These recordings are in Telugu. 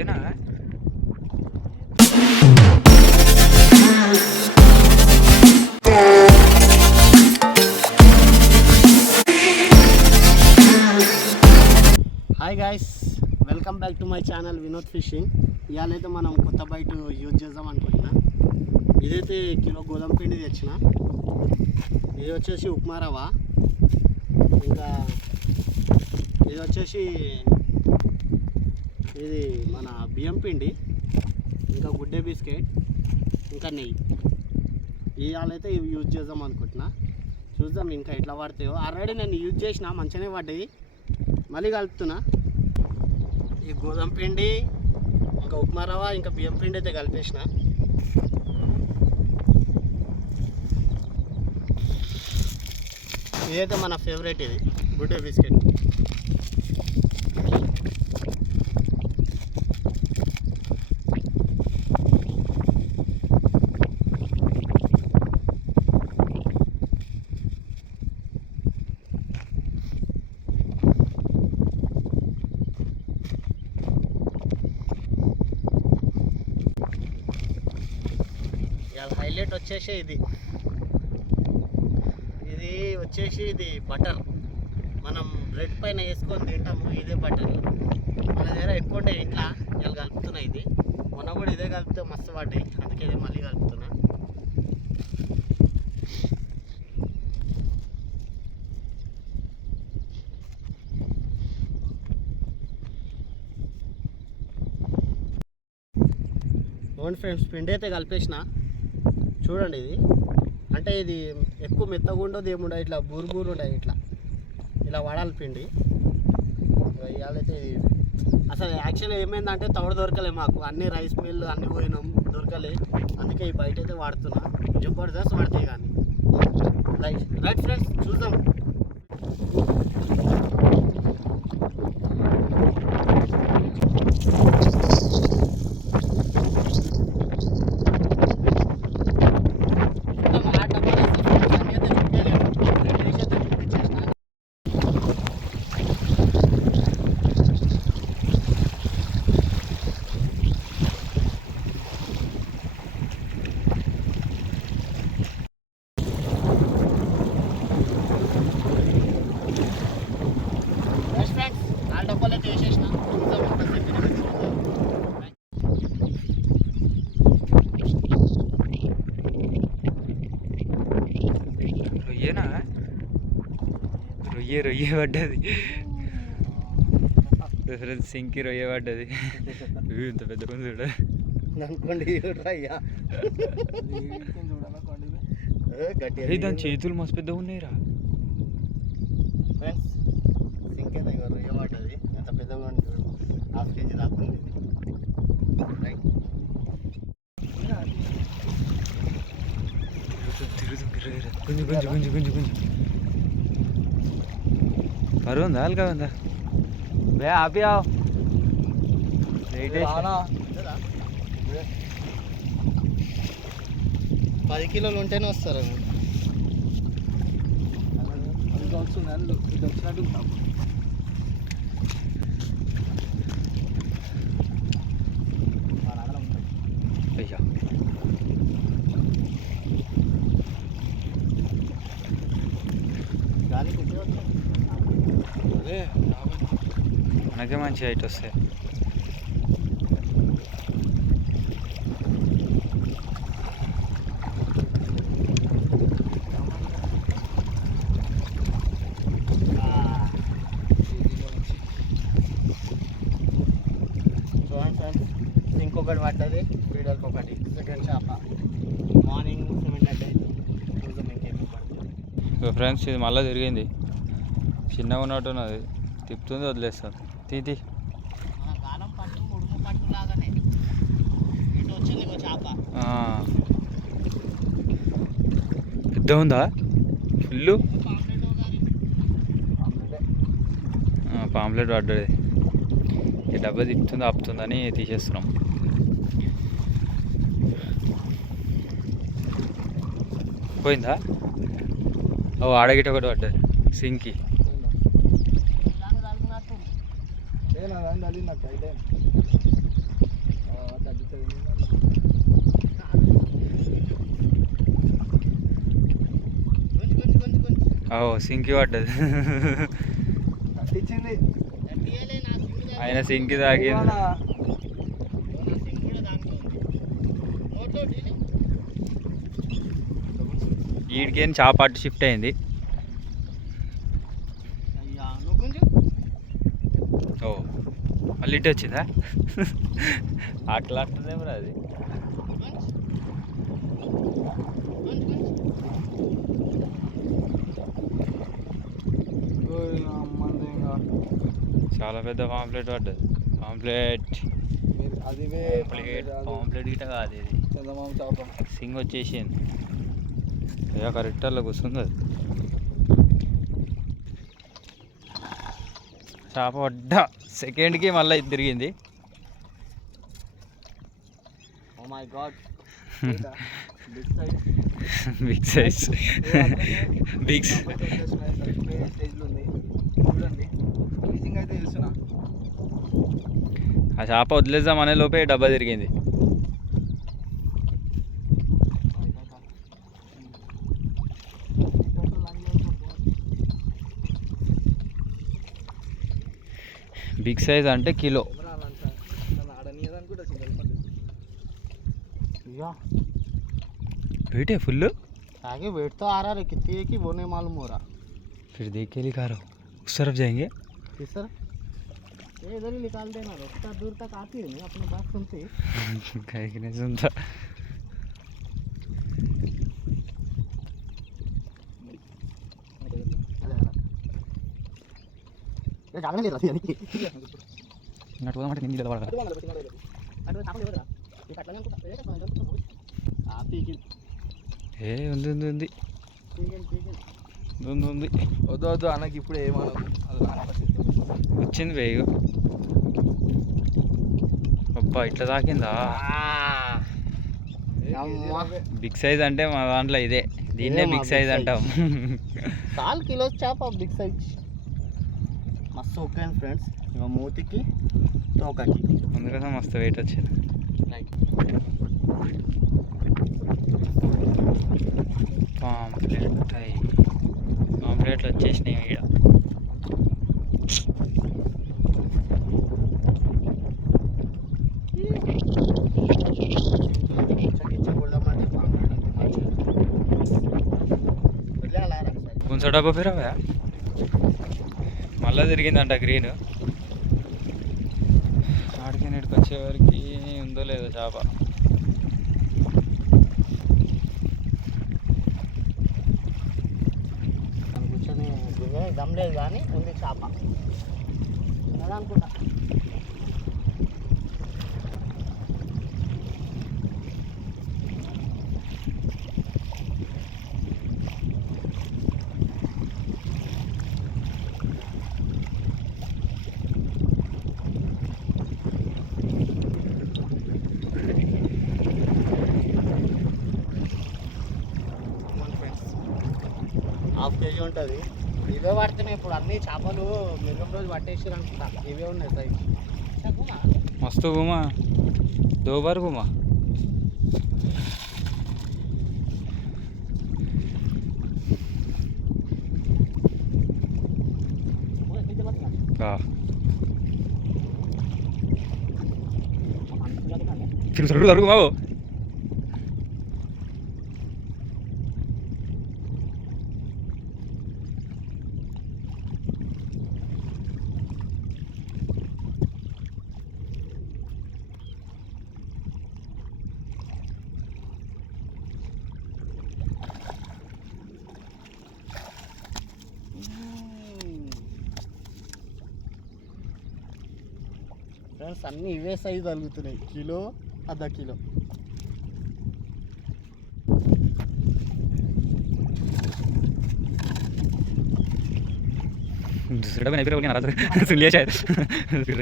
ఏనా hi guys, welcome back to my channel Vinod fishing. ఇవాళైతే మనం కొత్త బైట్ యూజ్ చేద్దాం అనుకుంటున్నా. ఇదైతే కిలో గోధుమ పిండి తెచ్చిన. ఇది వచ్చేసి ఉప్మా రవ్వ, ఇంకా ఇది వచ్చేసి ఇది మన బియ్యం పిండి, ఇంకా గుడ్డే బిస్కెట్, ఇంకా నెయ్యి. ఇవాళైతే ఇవి యూజ్ చేద్దాం అనుకుంటున్నా. చూద్దాం ఇంకా ఎట్లా పడతాయో. ఆల్రెడీ నేను యూజ్ చేసిన, మంచిగానే పడ్డాయి. మళ్ళీ కలుపుతున్నా. ఈ గోధుమ పిండి, ఇంకా ఉప్మా రవ్వ, ఇంకా బియ్యం పిండి అయితే కలిపేసిన. ఇదైతే మన ఫేవరెట్, ఇది గుడ్డే బిస్కెట్. హైలైట్ వచ్చేసి ఇది వచ్చేసి ఇది బటర్. మనం బ్రెడ్ పైన వేసుకొని తింటాము, ఇదే బటర్. మన దగ్గర ఎక్కువ ఉంటాయి ఇంట్లో. ఇలా కలుపుతున్నా. ఇది మొన్న కూడా ఇదే కలిపితే మస్తు పడ్డాయి, అందుకే ఇది మళ్ళీ కలుపుతున్నా. అవును ఫ్రెండ్స్, పిండి అయితే కలిపేసిన. చూడండి, ఇది అంటే ఇది ఎక్కువ మెత్తగా ఉండదు, ఏముండదు, ఇట్లా బూరు బూరు ఉంటాయి. ఇలా వాడాలి పిండి. ఇవాళైతే అసలు యాక్చువల్లీ ఏమైందంటే తవుడు దొరకలే మాకు. అన్ని రైస్ మిల్లు అన్నీ పోయినాం, దొరకలే. అందుకే ఈ బయట అయితే వాడుతున్నా. జబర్దస్త్ పడతాయి కానీ. రైట్ ఫ్రెండ్స్, చూద్దాం. రొయ్యేనా? రొయ్య పడ్డది ఫ్రెండ్స్, సింకి రొయ్య పడ్డది. ఇంత పెద్ద కొంచెం చూడ దాని చేతులు మస్తు పెద్దగా ఉన్నాయిరా. సింకే దగ్గర రొయ్య పడ్డది, ఎంత పెద్దగా ఉంటుంది. ½ కేజీ దాకా ఉంది. గుంజు బరువు ఉందా? అల్గా ఉందా? బే ఆపి 10 కిలోలు ఉంటేనే వస్తారు. అయ్యా, మనకే మంచి హైట్ వస్తాయి. చూడండి ఫ్రెండ్స్, ఇంకొకటి పడ్డది, వీడియోకి ఒకటి. సెకండ్ చేప మార్నింగ్ 7 అయితే చూద్దాం ఇంకేమి పడుతుంది. ఫ్రెండ్స్, ఇది మళ్ళీ తిరిగింది. చిన్నగా ఉన్నట్టున్నది, తిప్పుతుంది, వదిలేస్తాను. తీ కాలం పట్టు, ఉడుము పట్టు లాగానే ఇటు వచ్చింది చేప. పెద్ద ఉందా? ఫుల్లు పాంప్లెట్ పడ్డది. ఈ డబ్బా తిప్పుతుంది, ఆపుతుందని తీసేస్తున్నాం. పోయిందా? ఓ ఆడగిట ఒకటి పడ్డది సింకి. ఓ సింకి పడ్డది. ఆయన సింకి తాగింది. వీడికేం చేప అటు షిఫ్ట్ అయింది. ఓ మళ్ళీ ఇటు వచ్చిందా? అట్లా వస్తుందేమో అది. చాలా పెద్ద పాంప్లెట్ పడ్డది. పాంప్లెట్ పాంప్లెట్ గిట్ట కాదు ఇది, సింగ్ వచ్చేసింది. అయ్యా కరెక్ట్ అలా కూర్చుంది అది. చేప పడ్డా సెకండ్కి మళ్ళీ ఇది తిరిగింది. బిగ్ సైజ్ బిగ్ ఆ చేప వదిలేద్దాం అనే లోపే డబ్బా తిరిగింది. బిగ్ సైజ్ అంటే కిలో. वेट है फुल आगे वेट तो आ रहा है, कितनी है कि वो नहीं मालूम हो रहा. फिर देख के लिखा रहा हूँ. उस तरफ जाएंगे किस सर ये इधर ही निकाल देना. रोकता दूर तक आती है नहीं अपनी बात सुनती. कहीं कि नहीं सुनता. ये जागने दे रहा है नहीं नट वाला मत नहीं दे वाला अरे सामने ले रहा ये कटला को आप ही की ఏ ఉంది ఉంది ఉంది ఉంది ఉంది. వద్దు వద్దు అన్నకి ఇప్పుడు ఏమనకు, వచ్చింది వేగు. అబ్బా ఇట్లా తాకిందా? బిగ్ సైజ్ అంటే మా దాంట్లో ఇదే, దీన్నే బిగ్ సైజ్ అంటాం. 4 కిలో చేప బిగ్ సైజ్ మస్తు ఓకే ఫ్రెండ్స్. ఇక మూతికి తోకకి అందుకోసం మస్తు వెయిట్ వచ్చింది. పాంప్లెట్లు వచ్చేసినాయి ఇక్కడ. కొంచెం డబ్బా పేరావా మళ్ళీ తిరిగిందంట గ్రీన్. ఆడికి నీటికి వచ్చేవారికి ఉందో లేదో చేప. కూర్చొని దమ్ లేదు కానీ ఉంది చేప అనుకుంటా. హాఫ్ కేజీ ఉంటుంది. ఇవే పడుతున్నాయి ఇప్పుడు అన్ని చేపలు. మిగం రోజు పట్టేసారు అనుకుంటా. ఇవే ఉన్నాయి సైజ్. మస్తు గుమా దో బార్ గుమా. फिर जरूर जरूर घुमाओ. ఫ్రెండ్స్ అన్నీ ఇవే సైజు తగులుతున్నాయి. కిలో అర్ధ కిలో. दूसरा भी नहीं फिर बोलिए ना सुन लिया शायद. फिर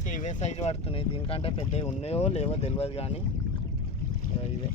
అయితే ఇవే సైజు పడుతున్నాయి, దీనికంటే పెద్దవి ఉన్నాయో లేవో తెలియదు కానీ ఇవే.